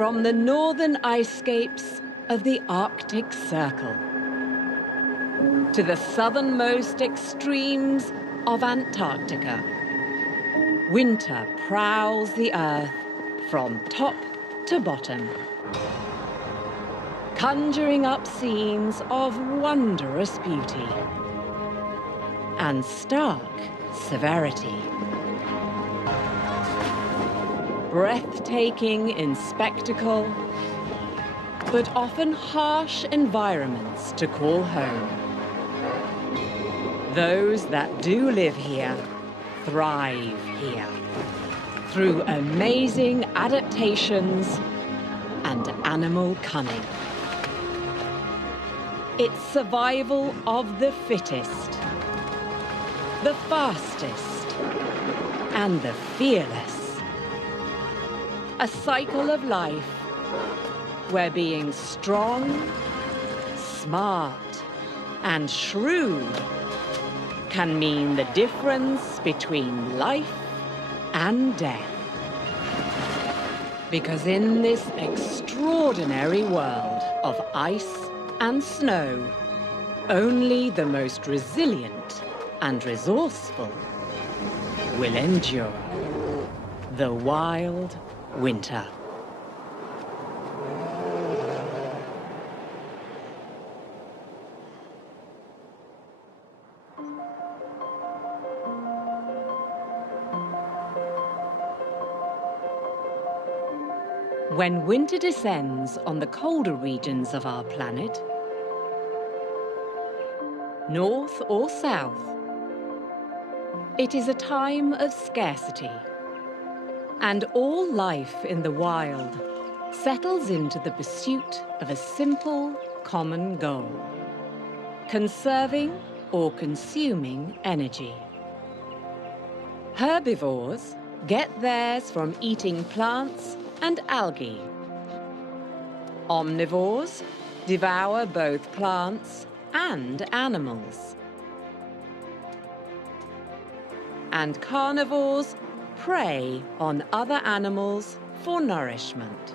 From the northern icescapes of the Arctic Circle to the southernmost extremes of Antarctica, winter prowls the Earth from top to bottom, conjuring up scenes of wondrous beauty and stark severity. Breathtaking in spectacle, but often harsh environments to call home. Those that do live here thrive here through amazing adaptations and animal cunning. It's survival of the fittest, the fastest, and the fearless. A cycle of life where being strong, smart, and shrewd can mean the difference between life and death. Because in this extraordinary world of ice and snow, only the most resilient and resourceful will endure the wild winter. When winter descends on the colder regions of our planet, north or south, it is a time of scarcity, and all life in the wild settles into the pursuit of a simple, common goal: conserving or consuming energy. Herbivores get theirs from eating plants and algae. Omnivores devour both plants and animals. And carnivores prey on other animals for nourishment.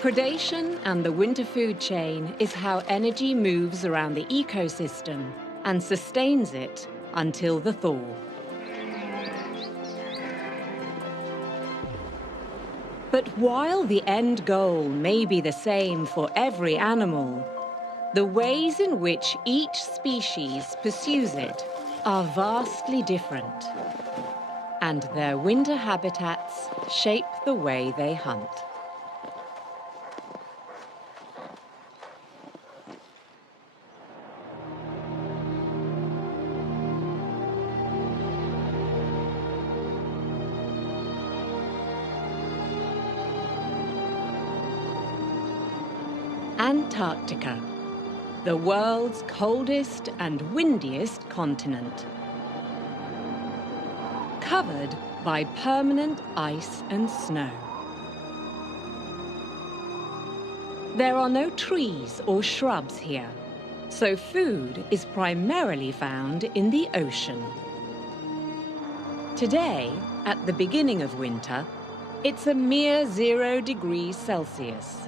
Predation and the winter food chain is how energy moves around the ecosystem and sustains it until the thaw. But while the end goal may be the same for every animal, the ways in which each species pursues it are vastly different, and their winter habitats shape the way they hunt. Antarctica, the world's coldest and windiest continent. Covered by permanent ice and snow. There are no trees or shrubs here, so food is primarily found in the ocean. Today, at the beginning of winter, it's a mere 0 degrees Celsius.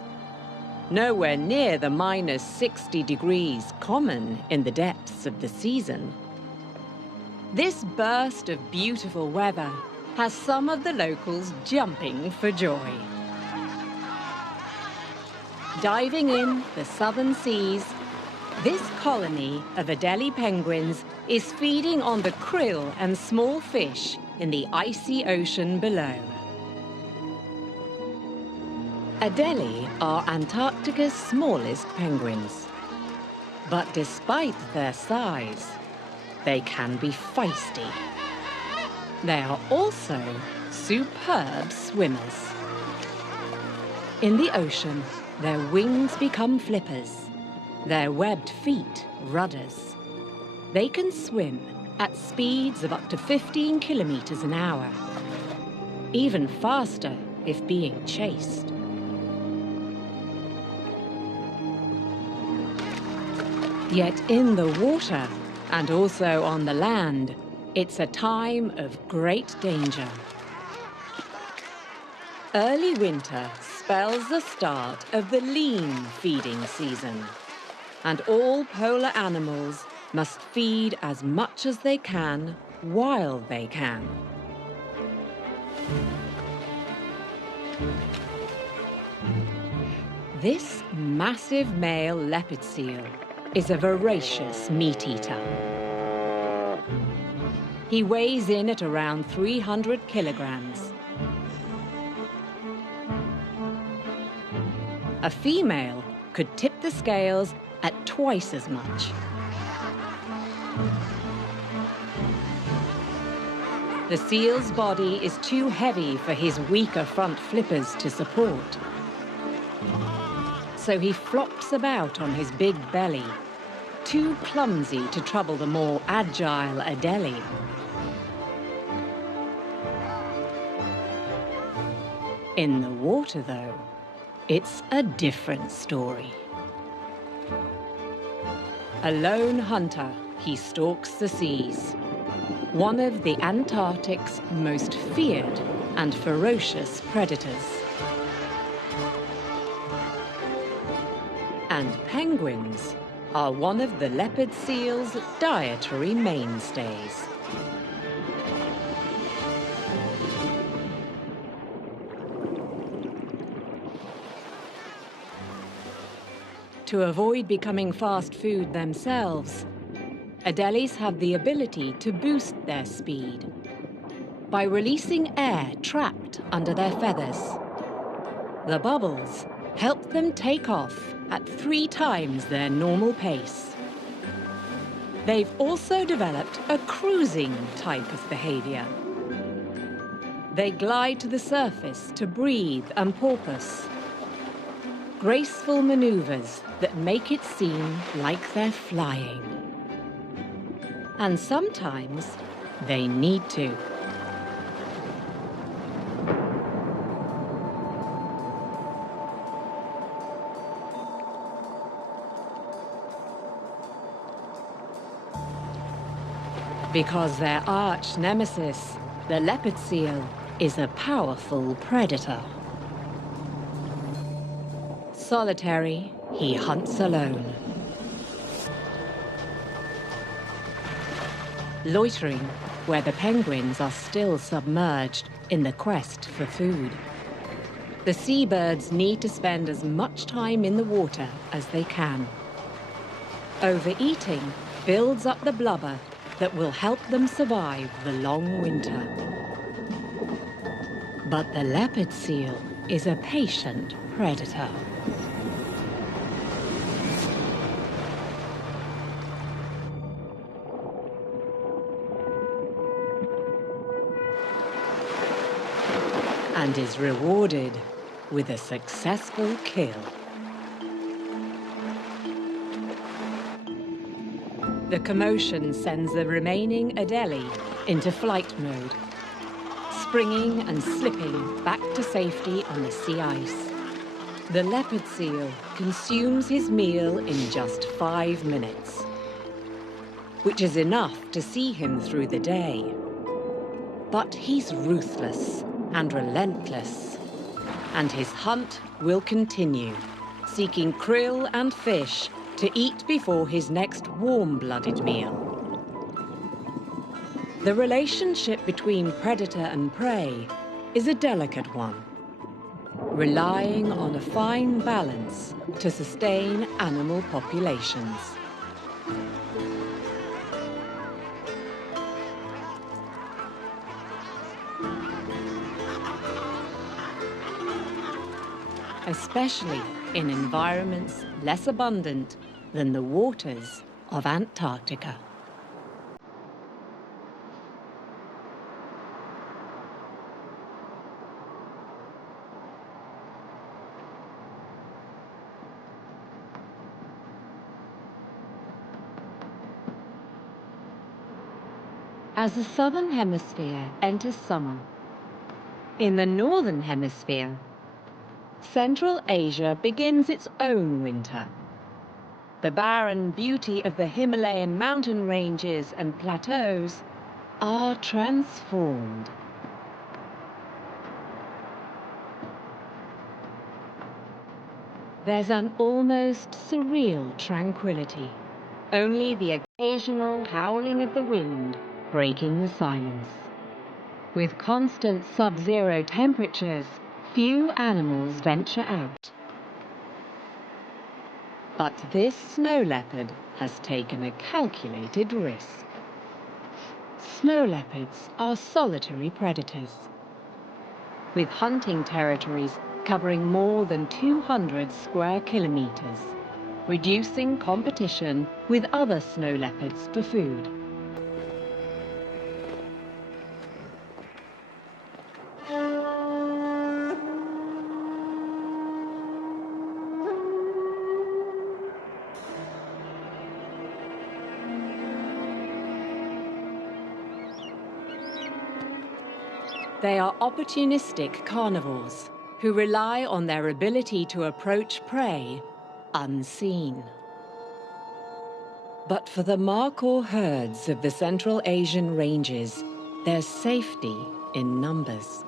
Nowhere near the -60 degrees common in the depths of the season. This burst of beautiful weather has some of the locals jumping for joy. Diving in the southern seas, this colony of Adelie penguins is feeding on the krill and small fish in the icy ocean below. Adelie are Antarctica's smallest penguins. But despite their size, they can be feisty. They are also superb swimmers. In the ocean, their wings become flippers, their webbed feet rudders. They can swim at speeds of up to 15 kilometers an hour, even faster if being chased. Yet in the water, and also on the land, it's a time of great danger. Early winter spells the start of the lean feeding season, and all polar animals must feed as much as they can while they can. This massive male leopard seal is a voracious meat-eater. He weighs in at around 300 kilograms. A female could tip the scales at twice as much. The seal's body is too heavy for his weaker front flippers to support. So he flops about on his big belly, too clumsy to trouble the more agile Adelie. In the water, though, it's a different story. A lone hunter, he stalks the seas, one of the Antarctic's most feared and ferocious predators. And penguins are one of the leopard seal's dietary mainstays. To avoid becoming fast food themselves, adelies have the ability to boost their speed by releasing air trapped under their feathers. The bubbles help them take off at 3 times their normal pace. They've also developed a cruising type of behavior. They glide to the surface to breathe and porpoise. Graceful maneuvers that make it seem like they're flying. And sometimes they need to. Because their arch nemesis, the leopard seal, is a powerful predator. Solitary, he hunts alone. Loitering where the penguins are still submerged in the quest for food. The seabirds need to spend as much time in the water as they can. Overeating builds up the blubber that will help them survive the long winter. But the leopard seal is a patient predator. And is rewarded with a successful kill. The commotion sends the remaining adelie into flight mode, springing and slipping back to safety on the sea ice. The leopard seal consumes his meal in just 5 minutes, which is enough to see him through the day. But he's ruthless and relentless, and his hunt will continue, seeking krill and fish to eat before his next warm-blooded meal. The relationship between predator and prey is a delicate one, relying on a fine balance to sustain animal populations. Especially in environments less abundant than the waters of Antarctica. As the southern hemisphere enters summer, in the northern hemisphere, Central Asia begins its own winter. The barren beauty of the Himalayan mountain ranges and plateaus are transformed. There's an almost surreal tranquility. Only the occasional howling of the wind breaking the silence. With constant sub-zero temperatures, few animals venture out. But this snow leopard has taken a calculated risk. Snow leopards are solitary predators, with hunting territories covering more than 200 square kilometers, reducing competition with other snow leopards for food. They are opportunistic carnivores who rely on their ability to approach prey unseen. But for the 𝗥𝗲𝗹𝗁𝗀 herds of the Central Asian ranges, there's safety in numbers.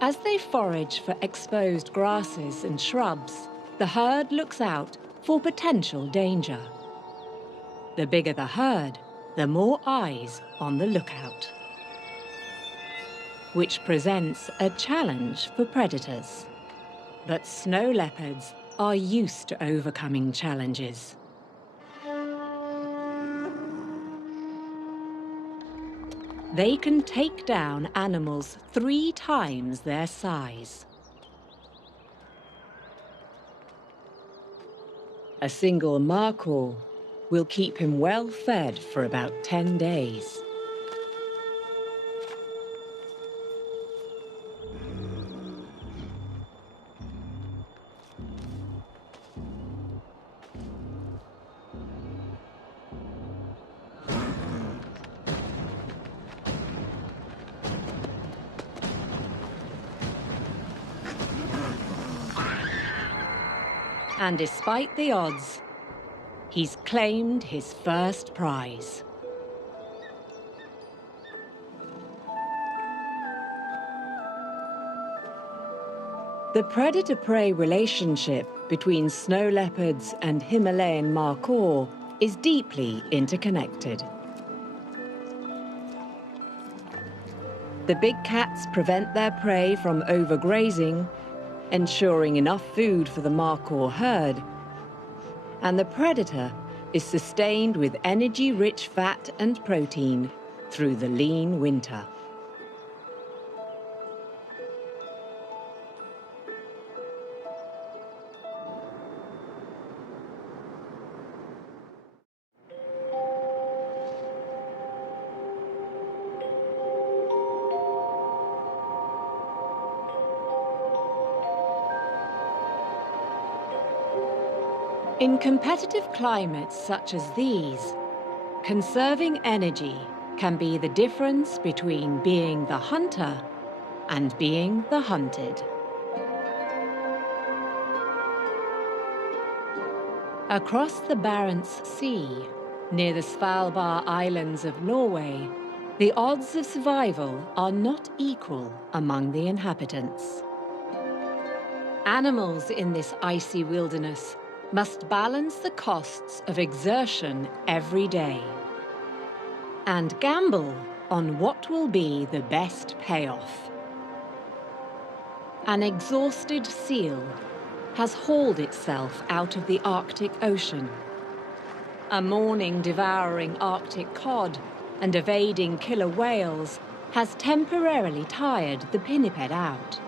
As they forage for exposed grasses and shrubs, the herd looks out for potential danger. The bigger the herd, the more eyes on the lookout, which presents a challenge for predators. But snow leopards are used to overcoming challenges. They can take down animals 3 times their size. A single 𝗥𝗲𝗹𝗁𝗀 will keep him well fed for about 10 days. And despite the odds, he's claimed his first prize. The predator-prey relationship between snow leopards and Himalayan 𝗥𝗲𝗋 is deeply interconnected. The big cats prevent their prey from overgrazing, ensuring enough food for the 𝗥𝗲𝗃 herd, and the predator is sustained with energy-rich fat and protein through the lean winter. In competitive climates such as these, conserving energy can be the difference between being the hunter and being the hunted. Across the Barents Sea, near the Svalbard Islands of Norway, the odds of survival are not equal among the inhabitants. Animals in this icy wilderness must balance the costs of exertion every day and gamble on what will be the best payoff. An exhausted seal has hauled itself out of the Arctic Ocean. A morning devouring Arctic cod and evading killer whales has temporarily tired the pinniped out.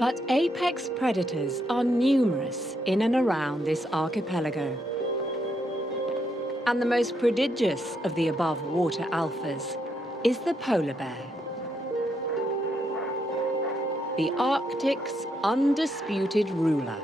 But apex predators are numerous in and around this archipelago. And the most prodigious of the above water alphas is the polar bear, the Arctic's undisputed ruler.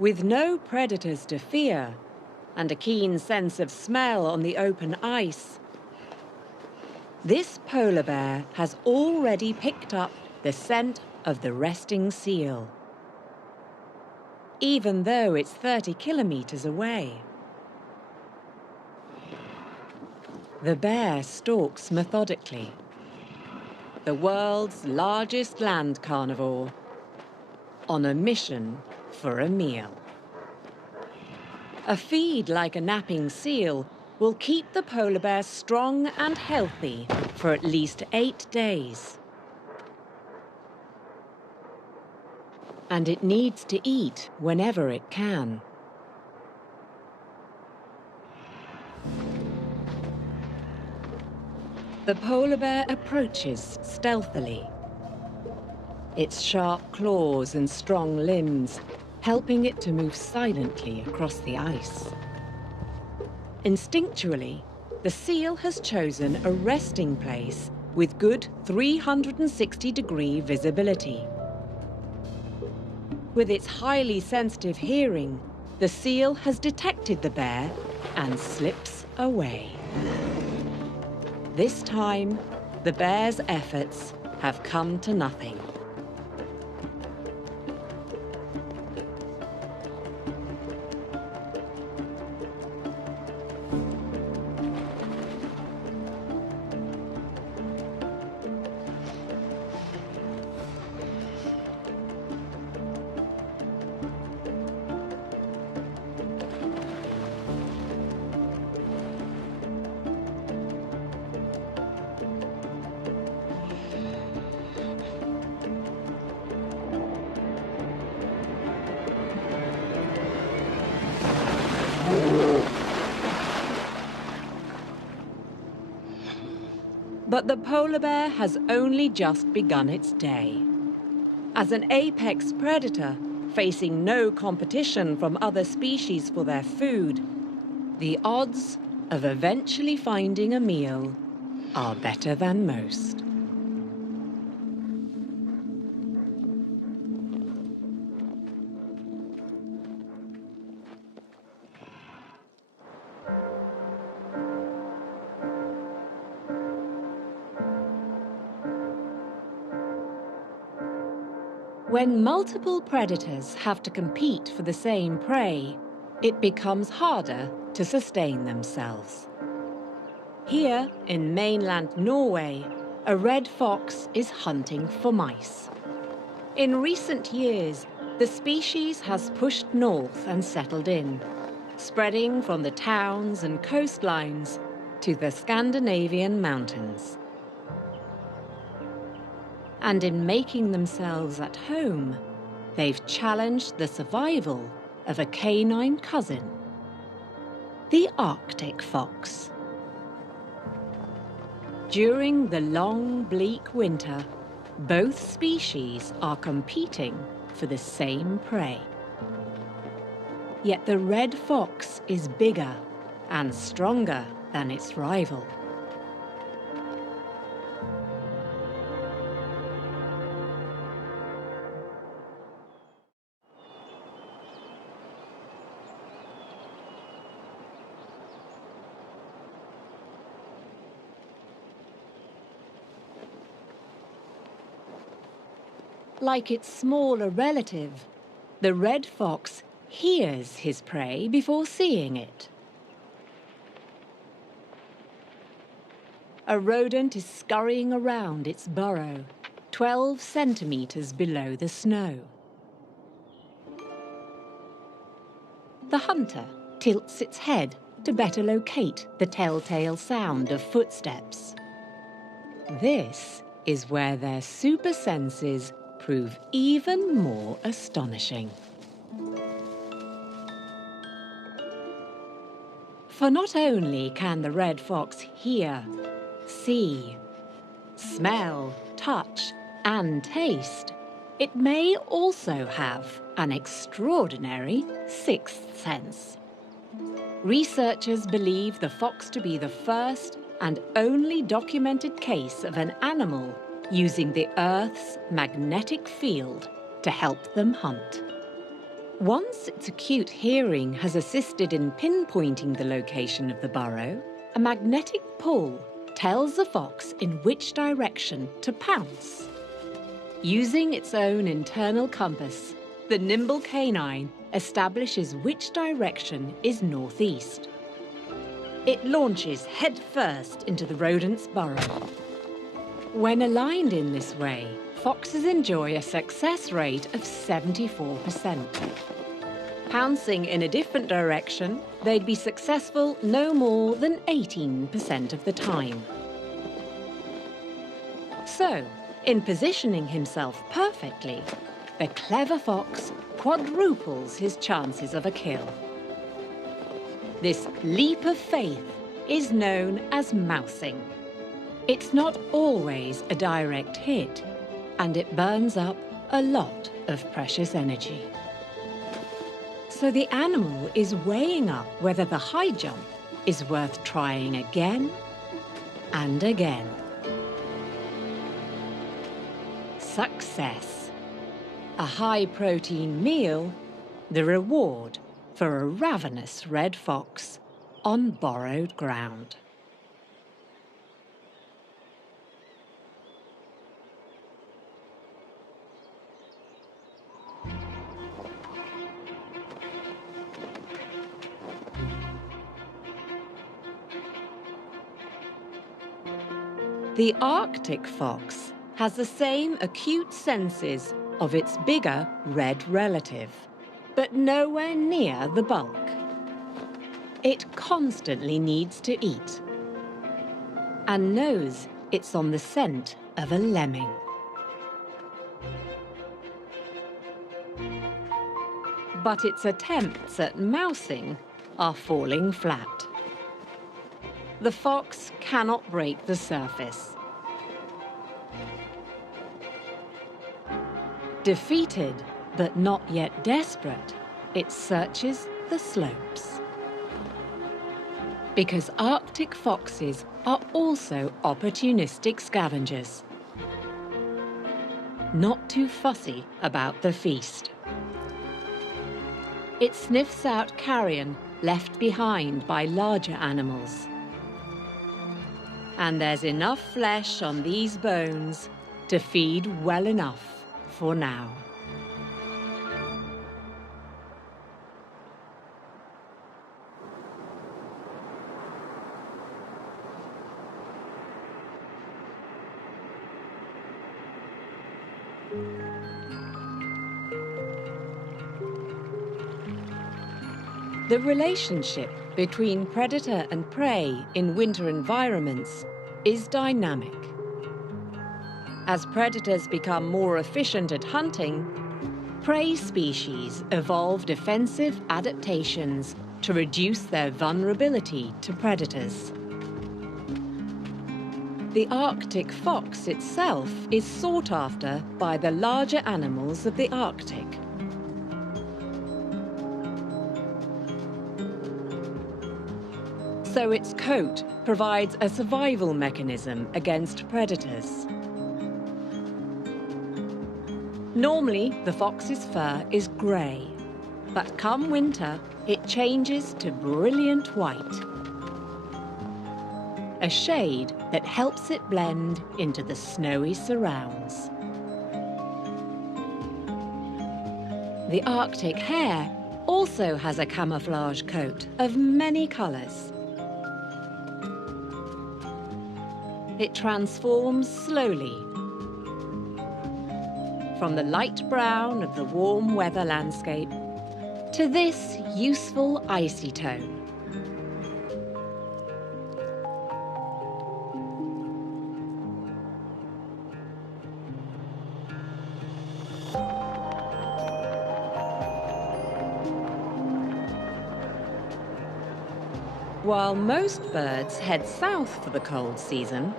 With no predators to fear, and a keen sense of smell on the open ice, this polar bear has already picked up the scent of the resting seal, even though it's 30 kilometers away. The bear stalks methodically, the world's largest land carnivore, on a mission for a meal. A feed like a napping seal will keep the polar bear strong and healthy for at least 8 days. And it needs to eat whenever it can. The polar bear approaches stealthily, its sharp claws and strong limbs helping it to move silently across the ice. Instinctually, the seal has chosen a resting place with good 360-degree visibility. With its highly sensitive hearing, the seal has detected the bear and slips away. This time, the bear's efforts have come to nothing. But the polar bear has only just begun its day. As an apex predator, facing no competition from other species for their food, the odds of eventually finding a meal are better than most. When multiple predators have to compete for the same prey, it becomes harder to sustain themselves. Here, in mainland Norway, a red fox is hunting for mice. In recent years, the species has pushed north and settled in, spreading from the towns and coastlines to the Scandinavian mountains. And in making themselves at home, they've challenged the survival of a canine cousin, the Arctic fox. During the long, bleak winter, both species are competing for the same prey. Yet the red fox is bigger and stronger than its rival. Like its smaller relative, the red fox hears his prey before seeing it. A rodent is scurrying around its burrow, 12 centimeters below the snow. The hunter tilts its head to better locate the telltale sound of footsteps. This is where their super senses prove even more astonishing. For not only can the red fox hear, see, smell, touch, and taste, it may also have an extraordinary sixth sense. Researchers believe the fox to be the first and only documented case of an animal using the Earth's magnetic field to help them hunt. Once its acute hearing has assisted in pinpointing the location of the burrow, a magnetic pull tells the fox in which direction to pounce. Using its own internal compass, the nimble canine establishes which direction is northeast. It launches headfirst into the rodent's burrow. When aligned in this way, foxes enjoy a success rate of 74%. Pouncing in a different direction, they'd be successful no more than 18% of the time. So, in positioning himself perfectly, the clever fox quadruples his chances of a kill. This leap of faith is known as mousing. It's not always a direct hit, and it burns up a lot of precious energy. So the animal is weighing up whether the high jump is worth trying again and again. Success. A high-protein meal, the reward for a ravenous red fox on borrowed ground. The Arctic fox has the same acute senses of its bigger red relative, but nowhere near the bulk. It constantly needs to eat and knows it's on the scent of a lemming. But its attempts at mousing are falling flat. The fox cannot break the surface. Defeated, but not yet desperate, it searches the slopes. Because Arctic foxes are also opportunistic scavengers. Not too fussy about the feast. It sniffs out carrion left behind by larger animals. And there's enough flesh on these bones to feed well enough for now. The relationship between predator and prey in winter environments is dynamic. As predators become more efficient at hunting, prey species evolve defensive adaptations to reduce their vulnerability to predators. The Arctic fox itself is sought after by the larger animals of the Arctic. So its coat provides a survival mechanism against predators. Normally, the fox's fur is grey, but come winter, it changes to brilliant white. A shade that helps it blend into the snowy surrounds. The Arctic hare also has a camouflage coat of many colours. It transforms slowly from the light brown of the warm weather landscape to this useful icy tone. While most birds head south for the cold season,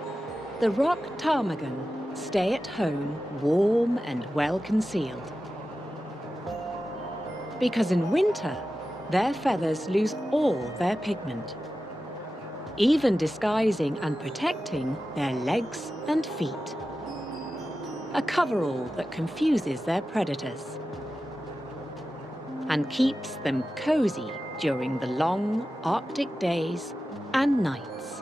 the rock ptarmigan stay at home warm and well concealed. Because in winter, their feathers lose all their pigment, even disguising and protecting their legs and feet. A coverall that confuses their predators. and keeps them cozy during the long Arctic days and nights.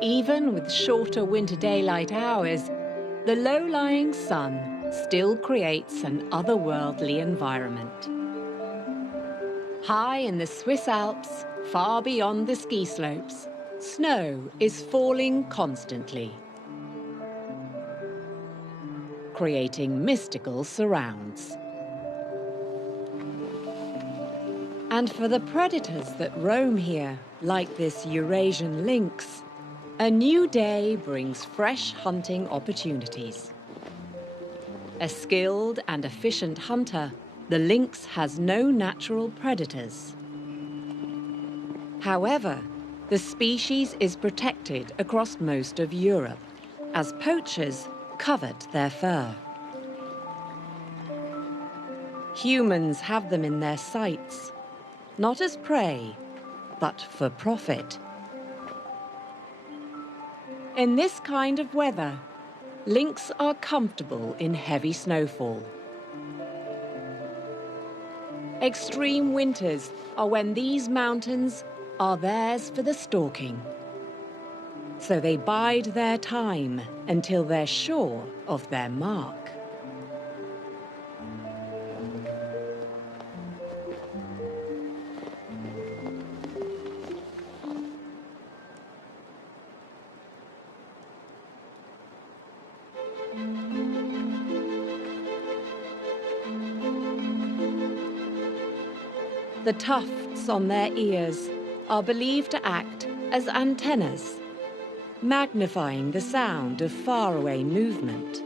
Even with shorter winter daylight hours, the low-lying sun still creates an otherworldly environment. High in the Swiss Alps, far beyond the ski slopes, snow is falling constantly, creating mystical surrounds. And for the predators that roam here, like this Eurasian lynx, a new day brings fresh hunting opportunities. A skilled and efficient hunter, the lynx has no natural predators. However, the species is protected across most of Europe, as poachers covet their fur. Humans have them in their sights, not as prey, but for profit. In this kind of weather, lynx are comfortable in heavy snowfall. Extreme winters are when these mountains are theirs for the stalking. So they bide their time until they're sure of their mark. The tufts on their ears are believed to act as antennas, magnifying the sound of faraway movement.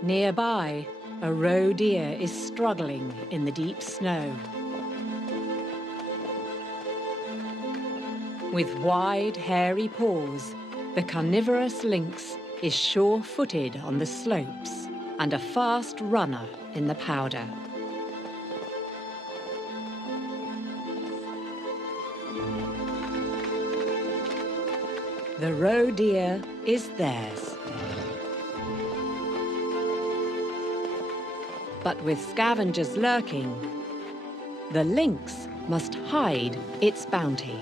Nearby, a roe deer is struggling in the deep snow. With wide, hairy paws, the carnivorous lynx is sure-footed on the slopes and a fast runner in the powder. The roe deer is theirs. But with scavengers lurking, the lynx must hide its bounty.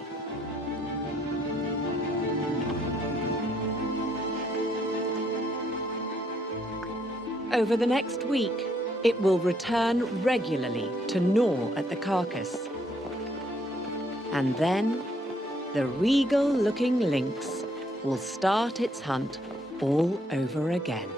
Over the next week, it will return regularly to gnaw at the carcass. And then, the regal-looking lynx will start its hunt all over again.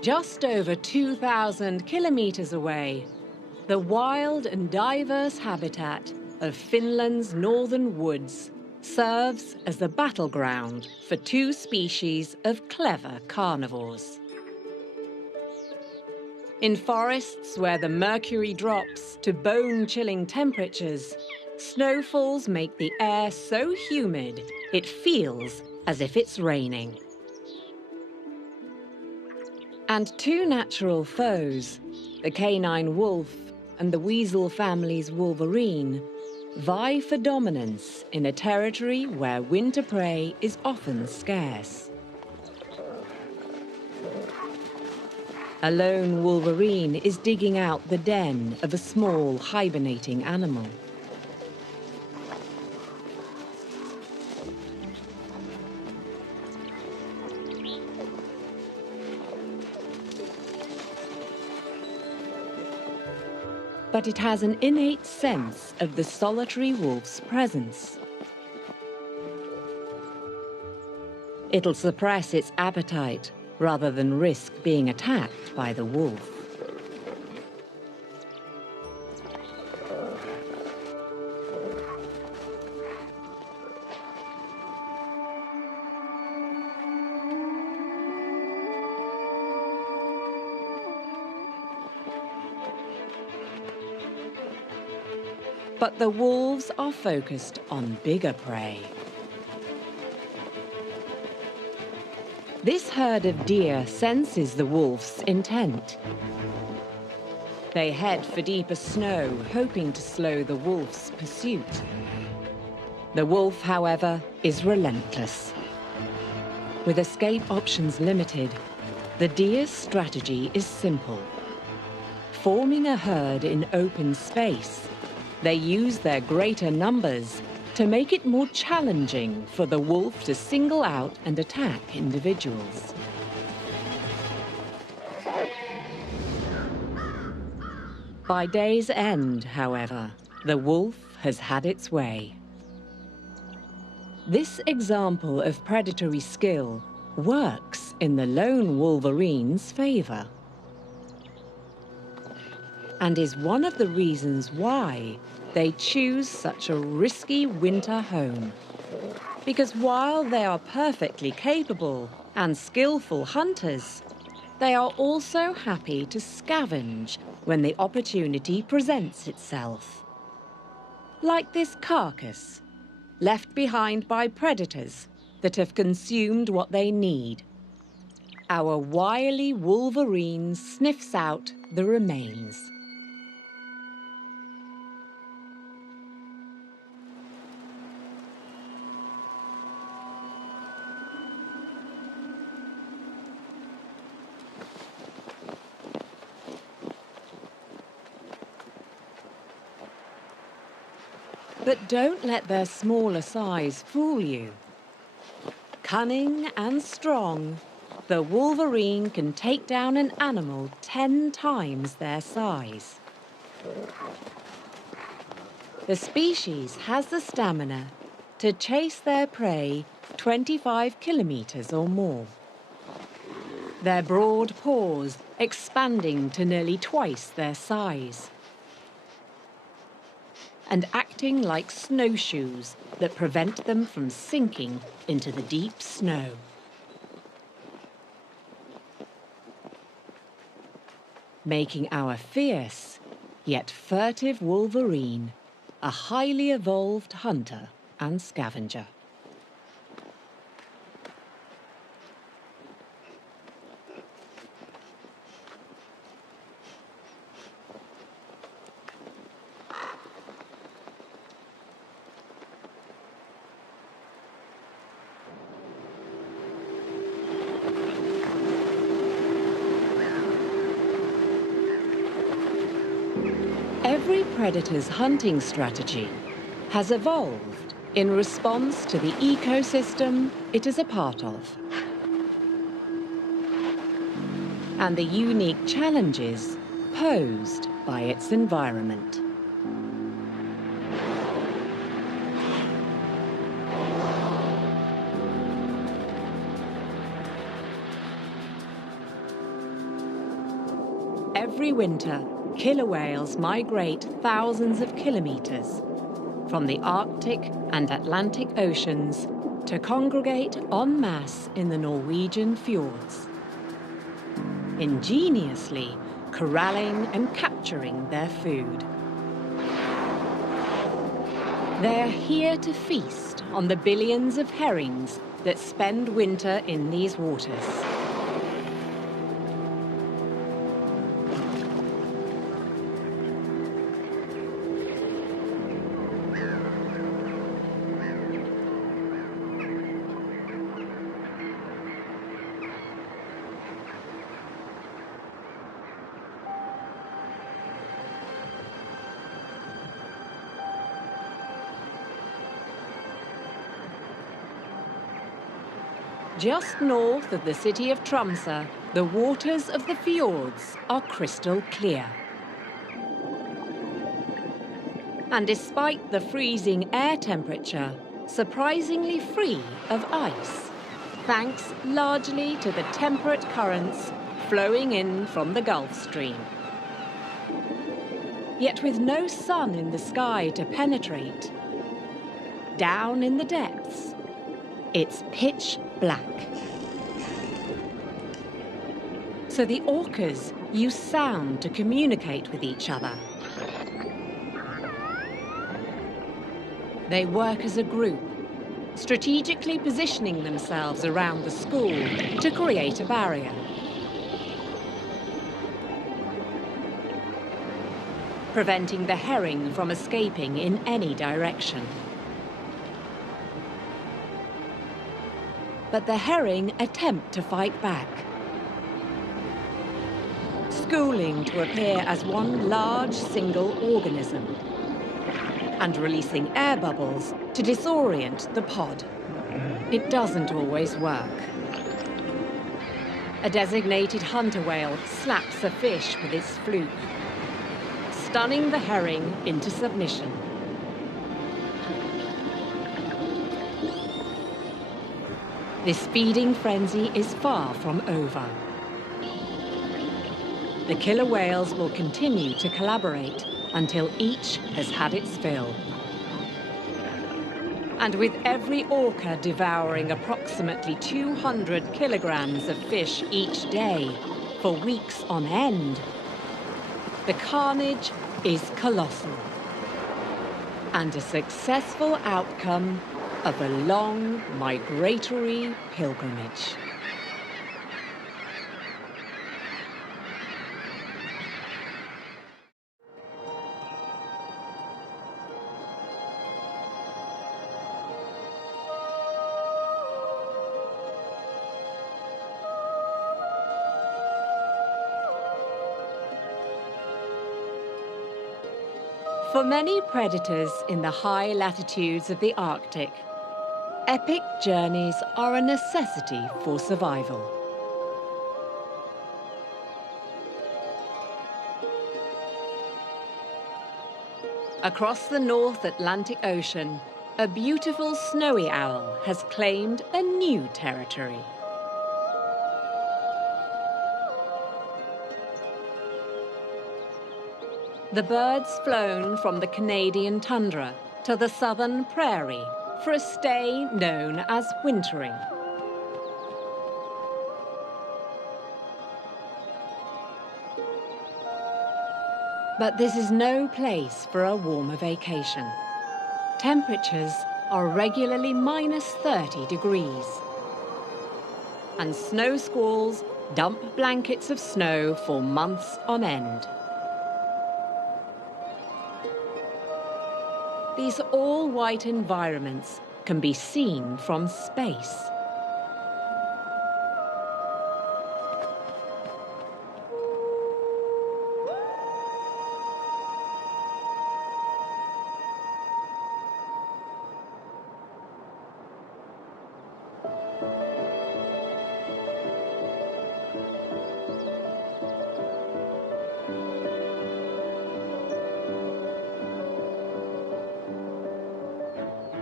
Just over 2,000 kilometers away, the wild and diverse habitat of Finland's northern woods serves as the battleground for two species of clever carnivores. In forests where the mercury drops to bone-chilling temperatures, snowfalls make the air so humid it feels as if it's raining. And two natural foes, the canine wolf and the weasel family's wolverine, vie for dominance in a territory where winter prey is often scarce. A lone wolverine is digging out the den of a small hibernating animal. but it has an innate sense of the solitary wolf's presence. It'll suppress its appetite rather than risk being attacked by the wolf. But the wolves are focused on bigger prey. This herd of deer senses the wolf's intent. They head for deeper snow, hoping to slow the wolf's pursuit. The wolf, however, is relentless. With escape options limited, the deer's strategy is simple. Forming a herd in open space, they use their greater numbers to make it more challenging for the wolf to single out and attack individuals. By day's end, however, the wolf has had its way. This example of predatory skill works in the lone wolverine's favor, and is one of the reasons why they choose such a risky winter home. Because while they are perfectly capable and skillful hunters, they are also happy to scavenge when the opportunity presents itself. Like this carcass, left behind by predators that have consumed what they need. Our wily wolverine sniffs out the remains. But don't let their smaller size fool you. Cunning and strong, the wolverine can take down an animal 10 times their size. The species has the stamina to chase their prey 25 kilometers or more. Their broad paws expanding to nearly twice their size, and acting like snowshoes that prevent them from sinking into the deep snow. Making our fierce, yet furtive wolverine a highly evolved hunter and scavenger. Every predator's hunting strategy has evolved in response to the ecosystem it is a part of, and the unique challenges posed by its environment. Every winter, killer whales migrate thousands of kilometers from the Arctic and Atlantic Oceans to congregate en masse in the Norwegian fjords, ingeniously corralling and capturing their food. They're here to feast on the billions of herrings that spend winter in these waters. Just north of the city of Tromsø, the waters of the fjords are crystal clear. and despite the freezing air temperature, surprisingly free of ice, thanks largely to the temperate currents flowing in from the Gulf Stream. Yet with no sun in the sky to penetrate, down in the depths, it's pitch black. So the orcas use sound to communicate with each other. They work as a group, strategically positioning themselves around the school to create a barrier. Preventing the herring from escaping in any direction. But the herring attempt to fight back, schooling to appear as one large single organism, and releasing air bubbles to disorient the pod. It doesn't always work. A designated hunter whale slaps a fish with its fluke, stunning the herring into submission. This feeding frenzy is far from over. The killer whales will continue to collaborate until each has had its fill. And with every orca devouring approximately 200 kilograms of fish each day for weeks on end, the carnage is colossal, and a successful outcome of a long migratory pilgrimage. For many predators in the high latitudes of the Arctic, epic journeys are a necessity for survival. Across the North Atlantic Ocean, a beautiful snowy owl has claimed a new territory. The bird's flown from the Canadian tundra to the southern prairie for a stay known as wintering. But this is no place for a warmer vacation. Temperatures are regularly minus 30 degrees. And snow squalls dump blankets of snow for months on end. These all-white environments can be seen from space.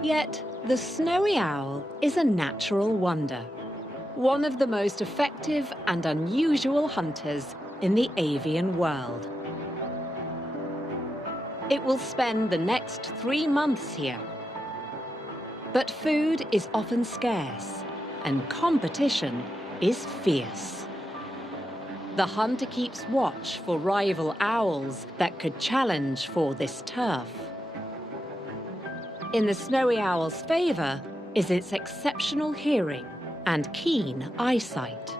Yet, the snowy owl is a natural wonder, one of the most effective and unusual hunters in the avian world. It will spend the next 3 months here. But food is often scarce, and competition is fierce. The hunter keeps watch for rival owls that could challenge for this turf. In the snowy owl's favor is its exceptional hearing and keen eyesight.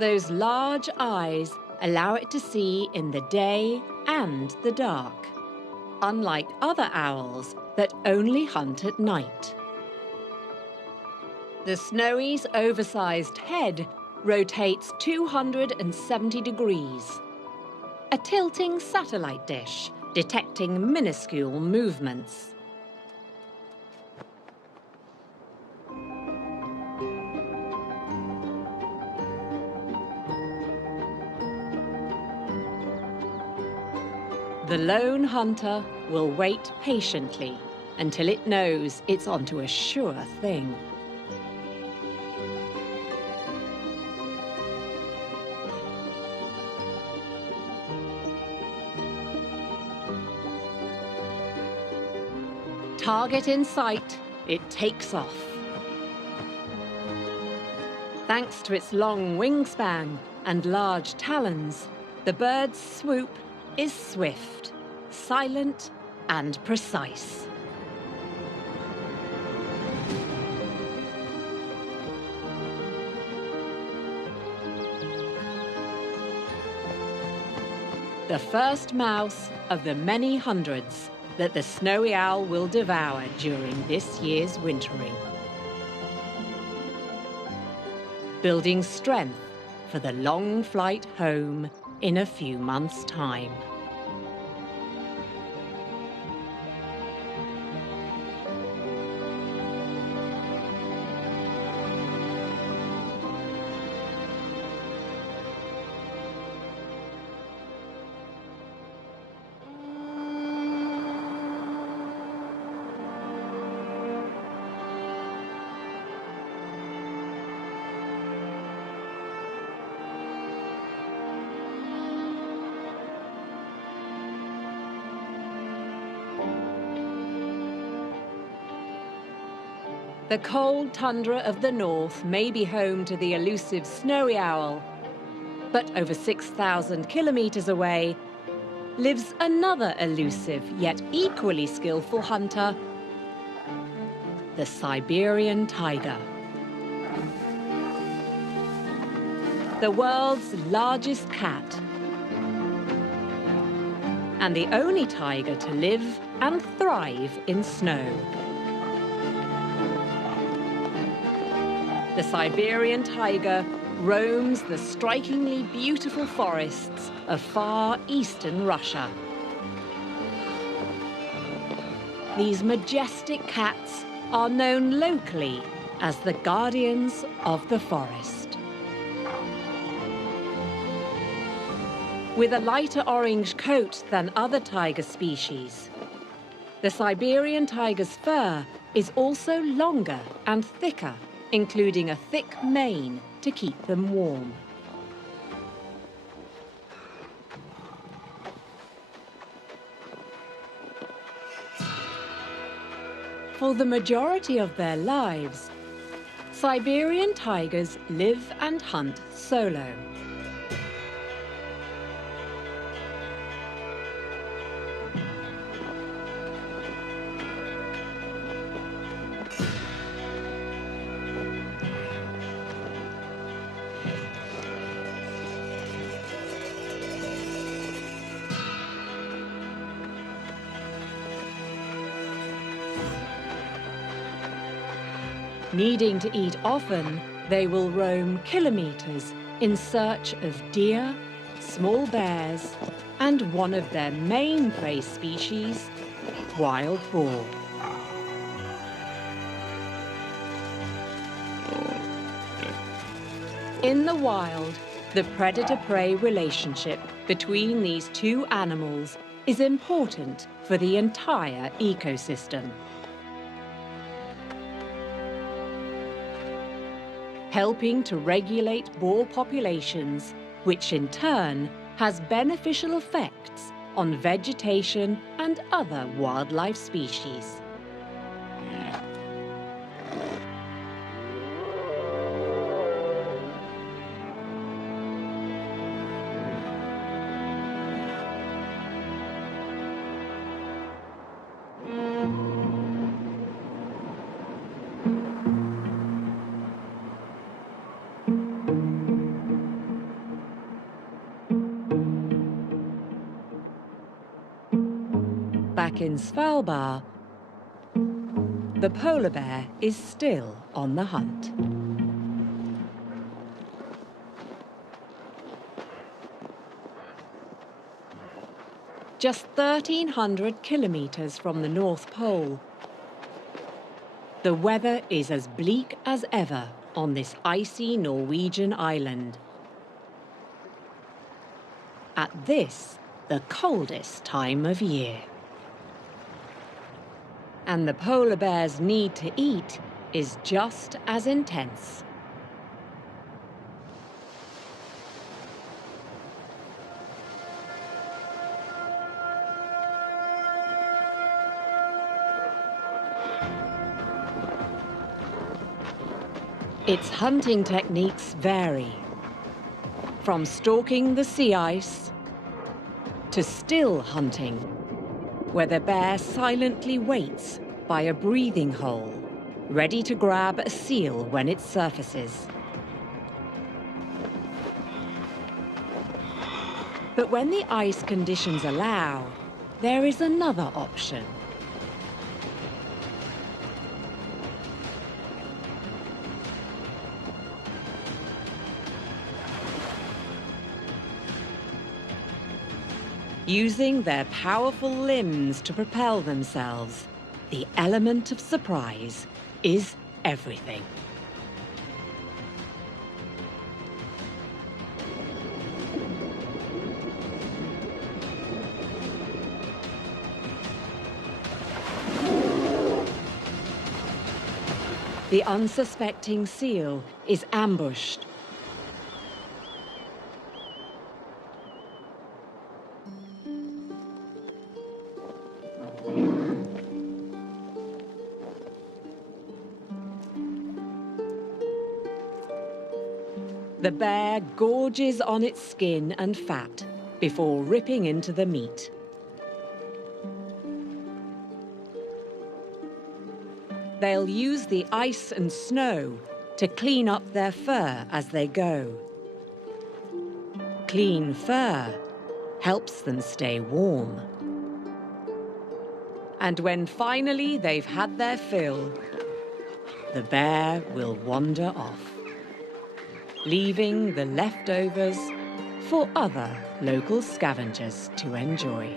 Those large eyes allow it to see in the day and the dark, unlike other owls that only hunt at night. The snowy's oversized head rotates 270 degrees, a tilting satellite dish detecting minuscule movements. The lone hunter will wait patiently until it knows it's onto a sure thing. Target in sight, it takes off. Thanks to its long wingspan and large talons, the bird's swoop is swift, silent, and precise. The first mouse of the many hundreds that the snowy owl will devour during this year's wintering. Building strength for the long flight home in a few months' time. The cold tundra of the north may be home to the elusive snowy owl, but over 6,000 kilometers away lives another elusive yet equally skillful hunter, the Siberian tiger. The world's largest cat, and the only tiger to live and thrive in snow. The Siberian tiger roams the strikingly beautiful forests of far eastern Russia. These majestic cats are known locally as the guardians of the forest. With a lighter orange coat than other tiger species, the Siberian tiger's fur is also longer and thicker, including a thick mane to keep them warm. For the majority of their lives, Siberian tigers live and hunt solo. Needing to eat often, they will roam kilometers in search of deer, small bears, and one of their main prey species, wild boar. In the wild, the predator-prey relationship between these two animals is important for the entire ecosystem. Helping to regulate boar populations, which in turn has beneficial effects on vegetation and other wildlife species. Back in Svalbard, the polar bear is still on the hunt. Just 1,300 kilometers from the North Pole, the weather is as bleak as ever on this icy Norwegian island. At this, the coldest time of year. And the polar bear's need to eat is just as intense. Its hunting techniques vary, from stalking the sea ice to still hunting, where the bear silently waits by a breathing hole, ready to grab a seal when it surfaces. But when the ice conditions allow, there is another option. Using their powerful limbs to propel themselves, the element of surprise is everything. The unsuspecting seal is ambushed. The bear gorges on its skin and fat before ripping into the meat. They'll use the ice and snow to clean up their fur as they go. Clean fur helps them stay warm. And when finally they've had their fill, the bear will wander off, leaving the leftovers for other local scavengers to enjoy.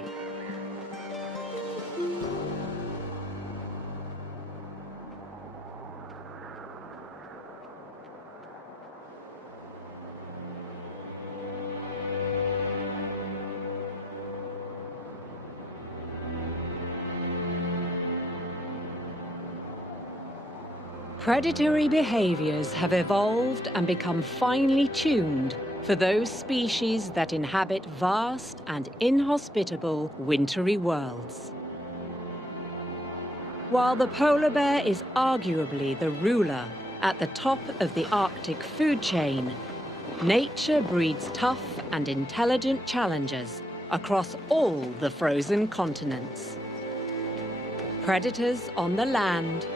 Predatory behaviors have evolved and become finely tuned for those species that inhabit vast and inhospitable wintry worlds. While the polar bear is arguably the ruler at the top of the Arctic food chain, nature breeds tough and intelligent challengers across all the frozen continents. Predators on the land,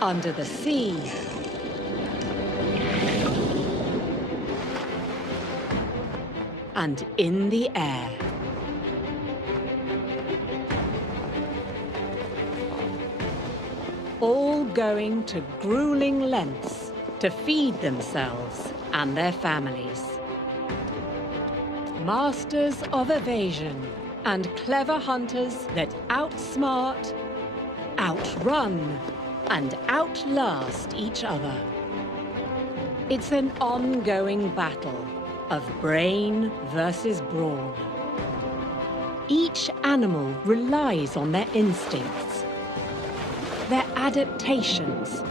under the sea, and in the air. All going to grueling lengths to feed themselves and their families. Masters of evasion and clever hunters that outsmart, outrun, and outlast each other. It's an ongoing battle of brain versus brawn. Each animal relies on their instincts, their adaptations,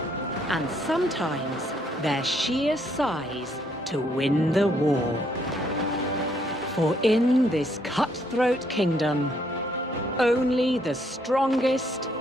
and sometimes their sheer size to win the war. For in this cutthroat kingdom, only the strongest